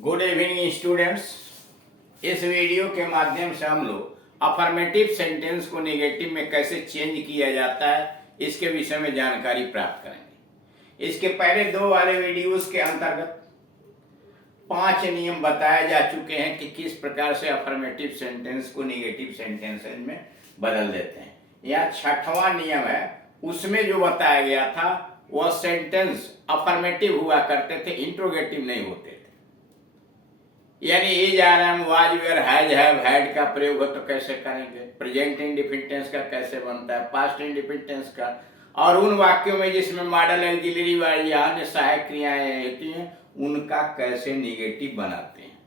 Good evening students. इस video के माध्यम से हम लोग अफर्मेटिव सेंटेंस को नेगेटिव में कैसे चेंज किया जाता है इसके विषय में जानकारी प्राप्त करेंगे। इसके पहले दो वाले वीडियोस के अंतर्गत 5 नियम बताए जा चुके हैं कि किस प्रकार से अफर्मेटिव सेंटेंस को नेगेटिव सेंटेंसेस में बदल देते हैं। यह 6वां नियम है। उसमें जो बताया गया था वह सेंटेंस अफर्मेटिव हुआ करते थे, इंट्रोगेटिव नहीं होते थे। यानी is are am was were has have had का प्रयोग हो तो कैसे करेंगे, प्रेजेंट इंडेफिनिट टेंस का कैसे बनता है, पास्ट इंडेफिनिट टेंस का, और उन वाक्यों में जिसमें मॉडल ऑक्सिलरी वर्ब या अन्य सहायक क्रियाएं होती हैं उनका कैसे निगेटिव बनाते हैं।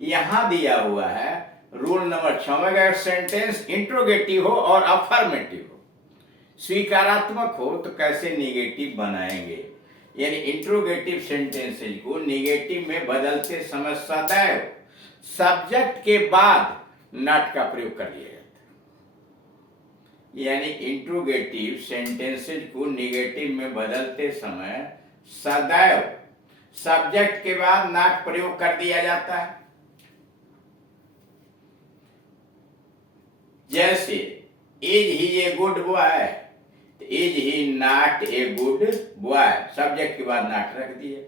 यहां दिया हुआ है रूल नंबर 6 में, अगर सेंटेंस इंट्रोगेटिव हो और अफर्मेटिव हो, स्वीकारात्मक हो तो कैसे निगेटिव बनाएंगे। यानी इंट्रोगेटिव सेंटेंसेज को निगेटिव में बदलते समय सदैव सब्जेक्ट के बाद नॉट का प्रयोग कर लिया जाता है। यानी इंट्रोगेटिव सेंटेंसेज को निगेटिव में बदलते समय सदैव सब्जेक्ट के बाद नॉट प्रयोग कर दिया जाता है। जैसे is he a good boy, is he not a good boy, subject के बाद नॉट रख दिए।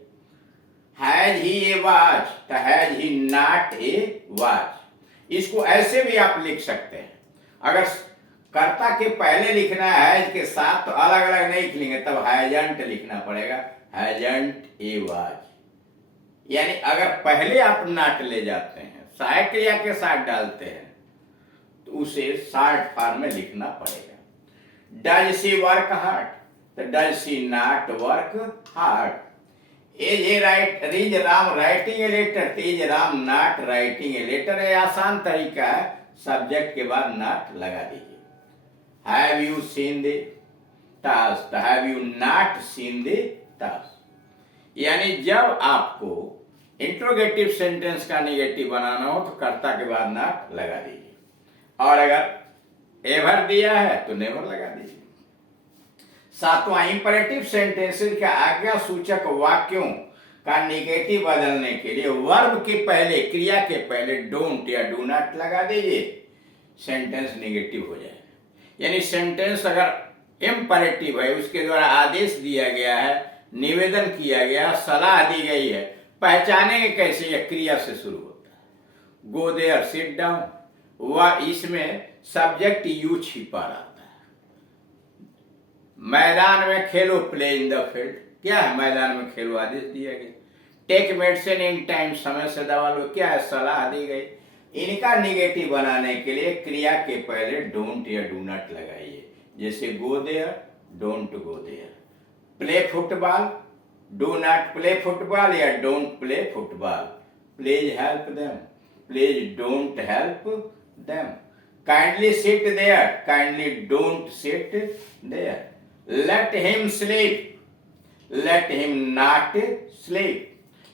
हैज ही ए वॉच, तो has he not a watch. इसको ऐसे भी आप लिख सकते हैं। अगर कर्ता के पहले लिखना है हैज के साथ तो अलग अलग नहीं लिखेंगे, तब हैजंट लिखना पड़ेगा, हैजंट ए वॉच। यानी अगर पहले आप नॉट ले जाते हैं, सहायक क्रिया के साथ डालते हैं, तो उसे शॉर्ट फॉर्म में लिखना पड़ेगा। डज शी वर्क हार्ड, तो does she not work hard. Is Ram writing a letter, is Ram not writing a letter. ये आसान तरीका है, सब्जेक्ट के बाद नॉट लगा दीजिए। Have you seen the task, have you not seen the task. यानी जब आपको इंट्रोगेटिव सेंटेंस का निगेटिव बनाना हो तो कर्ता के बाद नॉट लगा दीजिए, और अगर एवर दिया है तो नेवर लगा दीजिए। 7वां, इंपरेटिव सेंटेंसेस के आज्ञा सूचक वाक्यों का निगेटिव बदलने के लिए वर्ब के पहले, क्रिया के पहले डोंट या डू नॉट लगा दीजिए, सेंटेंस निगेटिव हो जाएगा। यानी सेंटेंस अगर इंपरेटिव है, उसके द्वारा आदेश दिया गया है, निवेदन किया गया, सलाह दी गई है, पहचानेंगे कैसे, यह क्रिया से शुरू होता है। गो देयर, सिट डाउन, वह इसमें सब्जेक्ट यू छिपा रहता है। मैदान में खेलो, प्ले इन द फील्ड, क्या है, मैदान में खेलो आदेश दिया गया। टेक मेडिसिन इन टाइम, समय से दवा लो, क्या है, सलाह दी गई। इनका निगेटिव बनाने के लिए क्रिया के पहले डोंट या डू नॉट लगाइए। जैसे go there, don't go there. Play football, do not play football या don't play football. Please help them, please don't help them. Kindly sit there, kindly don't sit there. Let him sleep, let him not sleep.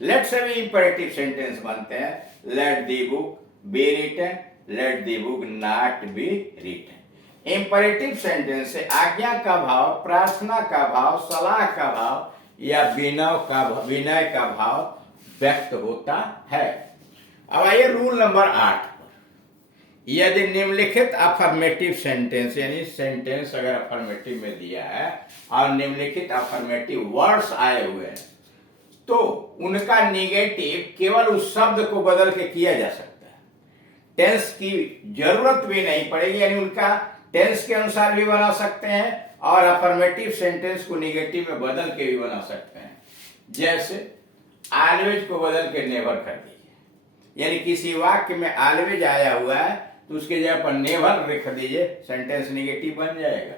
Let से भी imperative sentence बनते हैं। Let the book be written, let the book not be written. Imperative sentence से आज्ञा का भाव, प्रार्थना का भाव, सलाह का भाव या विनय का भाव व्यक्त होता है। अब आइए रूल नंबर 8। यदि निम्नलिखित अफर्मेटिव सेंटेंस, यानी सेंटेंस अगर अफर्मेटिव में दिया है और निम्नलिखित अफर्मेटिव वर्ड्स आए हुए हैं तो उनका निगेटिव केवल उस शब्द को बदल के किया जा सकता है। टेंस की जरूरत भी नहीं पड़ेगी, यानी उनका टेंस के अनुसार भी बना सकते हैं और अफर्मेटिव सेंटेंस को निगेटिव में बदल के भी बना सकते हैं। जैसे ऑलवेज को बदल के नेवर कर दीजिए, यानी किसी वाक्य में ऑलवेज आया हुआ है तो उसके जगह पर नेवर लिख दीजिए, सेंटेंस नेगेटिव बन जाएगा।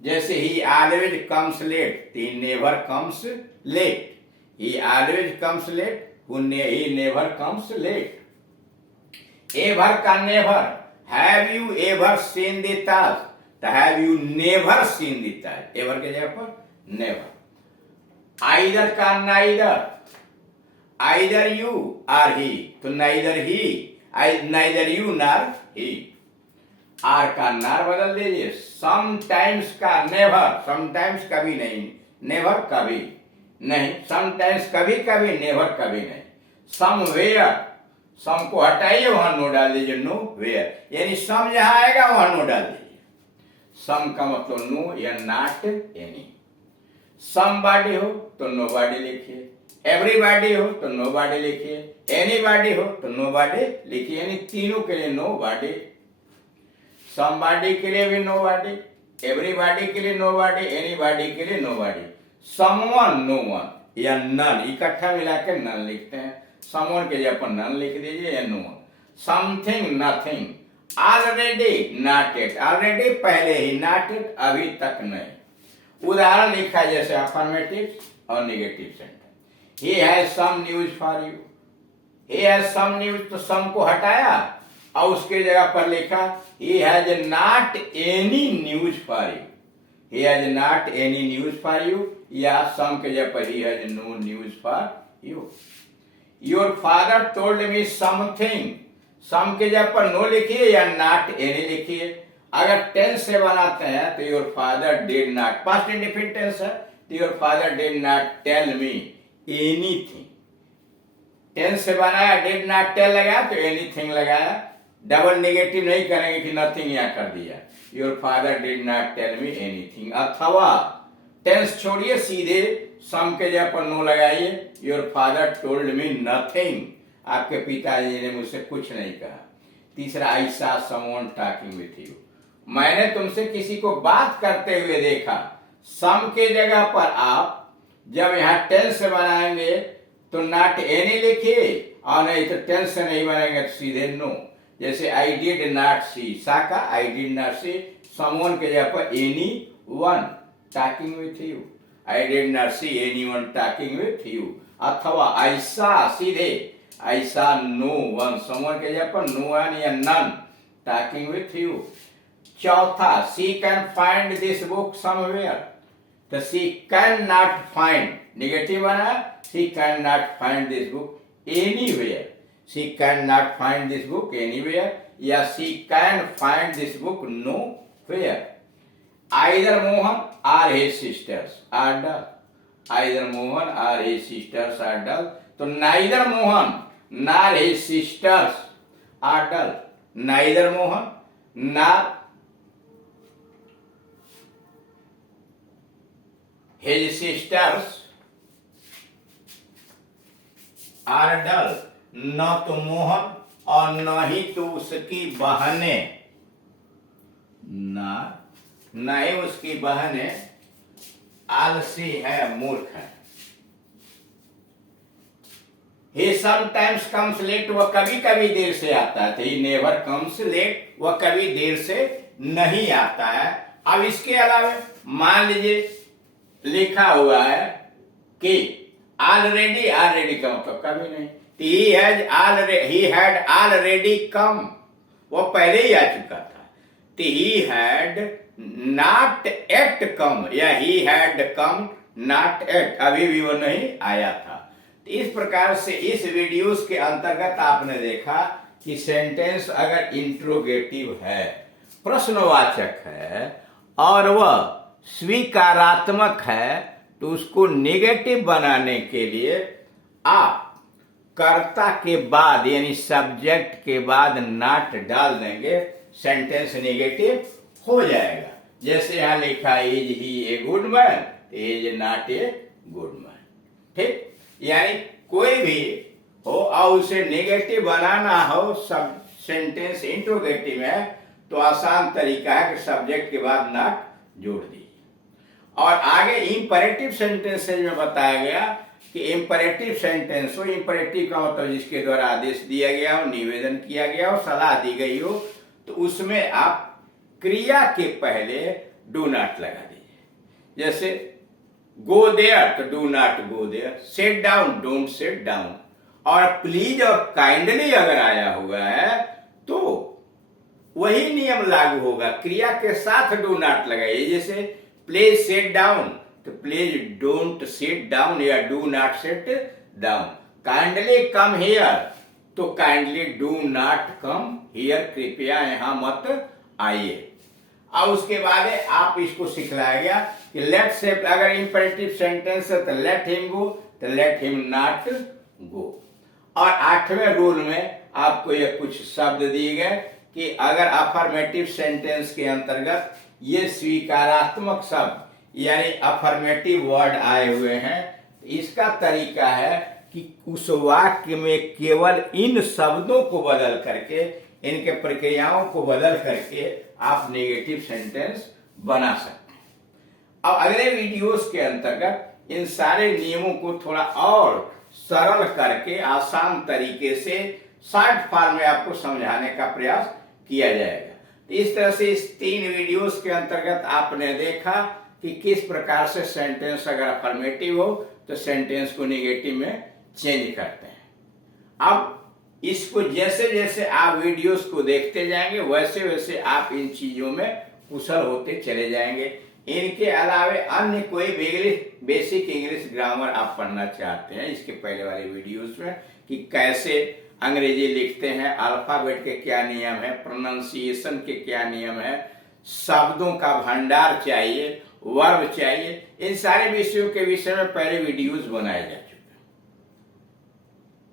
जैसे he always comes late, he never comes late. He always comes late, he never comes late. Ever का never, have you ever seen the Taj, तो have you never seen the Taj, ever के जगह पर never. Either का neither, either you are he, तो neither he, neither you nor he। Or का nor बदल दीजिए। समटाइम्स का नेवर, समटाइम्स कभी नहीं, नेवर कभी नहीं, समटाइम्स कभी कभी, नेवर कभी नहीं। समवेयर, सम को हटाइए वहां नो डाल दीजिए, नो वेयर, यानी सम जहां आएगा वहां नो डाल दीजिए। सम का मतलब नो या नॉट एनी। समबॉडी हो तो नोबॉडी लिखिए, एवरीबॉडी हो तो नोबॉडी लिखिए, एनीबॉडी हो तो नोबॉडी लिखिए, यानी तीनों के लिए नोबॉडी। समबॉडी के लिए भी नोबॉडी, एवरीबॉडी के लिए नोबॉडी, एनीबॉडी के लिए नोबॉडी। समवन नो वन या नन, इकट्ठा मिला के नन लिखते हैं। समवन के जगह पर नन लिख दीजिए या no one. Something nothing, already not at, already पहले ही, नॉट एट अभी तक नहीं। उदाहरण लिखा जैसे अफर्मेटिव और negative sentence. He has some news for you, he has some news, तो सम को हटाया और उसके जगह पर लिखा he has not any news for you, he has not any news for you, या सम के जगह पर he has no news for you. Your father told me something, some के जगह पर नो लिखिए या नॉट एनी लिखिए। अगर टेंस से बनाते हैं तो your father did not, past indefinite tense है तो your father did not tell me anything. Tense से बनाया, डिड नॉट टेल लगाया तो एनीथिंग लगाया, डबल नेगेटिव नहीं करेंगे कि नथिंग या कर दिया। Your father did not tell me anything. अथवा टेंस छोड़िए, सीधे सम के जगह पर नो लगाइए, your father told me nothing, आपके पिताजी ने मुझसे कुछ नहीं कहा। तीसरा, I saw someone talking with you, मैंने तुमसे किसी को बात करते हुए देखा। सम के जगह पर आप जब यहाँ टेंस से बनाएंगे तो नॉट एनी लिखिए, और नहीं तो टेंस से नहीं बनाएंगे तो सीधे नो। जैसे आई डिड नॉट सी, सा का I did not see, someone के जगह पर anyone talking with you, I did not see anyone talking with you. अथवा आई सॉ, सीधे I saw no one, someone के जगह पर नो वन या नन टॉकिंग विथ यू। चौथा, she can find this book somewhere, तो she can not find, negative बना, she can not find this book anywhere, she can not find this book anywhere, या she can find this book nowhere. Either Mohan or his sisters are dull, either Mohan or his sisters are dull, तो neither Mohan nor his sisters are dull, neither Mohan nor his sisters are dull, न तो मोहन और न ही तो उसकी बहनें, न ही उसकी बहनें आलसी है, मूर्ख है। He sometimes comes late, वह कभी कभी देर से आता है। He never comes late, वह कभी देर से नहीं आता है। अब इसके अलावा मान लीजिए लिखा हुआ है कि ऑलरेडी, ऑलरेडी का मतलब कभी नहीं, he had already come, वो पहले ही आ चुका था। he had not yet come, या he had come not yet, अभी भी वो नहीं आया था। तो इस प्रकार से इस वीडियोस के अंतर्गत आपने देखा कि सेंटेंस अगर इंट्रोगेटिव है, प्रश्नवाचक है और वह स्वीकारात्मक है, तो उसको नेगेटिव बनाने के लिए आप कर्ता के बाद यानी सब्जेक्ट के बाद नॉट डाल देंगे, सेंटेंस नेगेटिव हो जाएगा। जैसे यहां लिखा is he a good man, is not a good man. ठीक, यानी कोई भी हो और उसे नेगेटिव बनाना हो, सब सेंटेंस इंट्रोगेटिव है, तो आसान तरीका है कि सब्जेक्ट के बाद नॉट जोड़ दीजिए। और आगे इंपरेटिव सेंटेंसेज में बताया गया कि इंपरेटिव सेंटेंस हो, इंपरेटिव का मतलब जिसके द्वारा आदेश दिया गया हो, निवेदन किया गया हो, सलाह दी गई हो, तो उसमें आप क्रिया के पहले डू नॉट लगा दीजिए। जैसे गो देयर तो do not go there, set down don't set down, और प्लीज और काइंडली अगर आया हुआ है तो वही नियम लागू होगा, क्रिया के साथ डू नॉट लगाइए। जैसे प्लीज सेट डाउन तो प्लीज डोंट सेट डाउन या do not sit down. Kindly come here तो kindly do not come here, कृपया यहां मत आइए। और उसके बाद आप इसको सिखलाया गया कि लेट से, अगर इंपरेटिव सेंटेंस है तो लेट हिम गो तो लेट हिम नॉट गो। और 8वें रूल में आपको ये कुछ शब्द दिए गए कि अगर अफर्मेटिव सेंटेंस के अंतर्गत ये स्वीकारात्मक शब्द यानी अफर्मेटिव वर्ड आए हुए हैं, इसका तरीका है कि उस वाक्य में केवल इन शब्दों को बदल करके, इनके प्रक्रियाओं को बदल करके आप नेगेटिव सेंटेंस बना सकते हैं। अब अगले वीडियोस के अंतर्गत इन सारे नियमों को थोड़ा और सरल करके आसान तरीके से शॉर्ट फॉर्म में आपको समझाने का प्रयास किया जाएगा। तो इस तरह से इस 3 वीडियोस के अंतर्गत आपने देखा कि किस प्रकार से सेंटेंस अगर अफर्मेटिव हो तो सेंटेंस को नेगेटिव में चेंज करते हैं। अब इसको जैसे जैसे आप वीडियोस को देखते जाएंगे वैसे वैसे आप इन चीजों में कुशल होते चले जाएंगे। इनके अलावे अन्य कोई बेसिक इंग्लिश ग्रामर आप पढ़ना चाहते हैं इसके पहले वाले वीडियोस में कि कैसे अंग्रेजी लिखते हैं, अल्फाबेट के क्या नियम है, प्रोनाउंसिएशन के क्या नियम है, शब्दों का भंडार चाहिए, वर्ब चाहिए, इन सारे विषयों के विषय में पहले वीडियोस बनाए जा चुके हैं।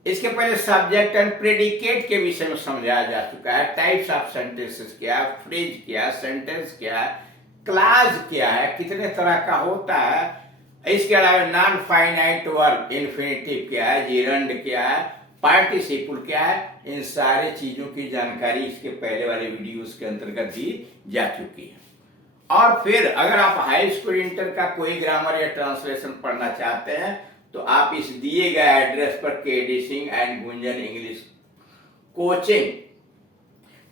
इसके पहले सब्जेक्ट एंड प्रेडिकेट के विषय में समझाया जा चुका है। टाइप्स ऑफ सेंटेंसेस क्या है, फ्रेज क्या है, सेंटेंस क्या है, क्लास क्या है, कितने तरह का होता है। इसके अलावा नॉन फाइनाइट वर्ब इन्फिनिटिव क्या है, जिरंड क्या है, पार्टिसिपल क्या है, इन सारे चीजों की जानकारी इसके पहले वाले वीडियोस के अंतर्गत दी जा चुकी है। और फिर अगर आप हाई स्कूल इंटर का कोई ग्रामर या ट्रांसलेशन पढ़ना चाहते हैं तो आप इस दिए गए एड्रेस पर KD Singh and Gunjan English coaching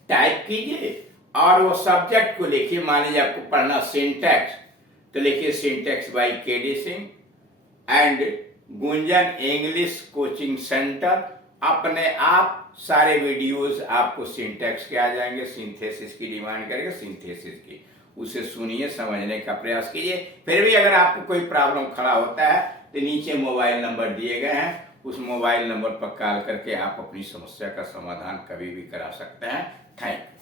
type कीजिए और वो सब्जेक्ट को लिखिए। मान लीजिए आपको पढ़ना सिंटैक्स, तो लिखिए syntax by KD Singh and Gunjan English coaching centre. अपने आप सारे वीडियोस आपको सिंटैक्स के आ जाएंगे, सिंथेसिस की डिमांड करेगा, सिंथेसिस की उसे सुनिए, समझने का प्रयास कीजिए। फिर भी अगर आपको कोई प्रॉब्लम खड़ा होता है तो नीचे मोबाइल नंबर दिए गए हैं, उस मोबाइल नंबर पर कॉल करके आप अपनी समस्या का समाधान कभी भी करा सकते हैं। Thank you.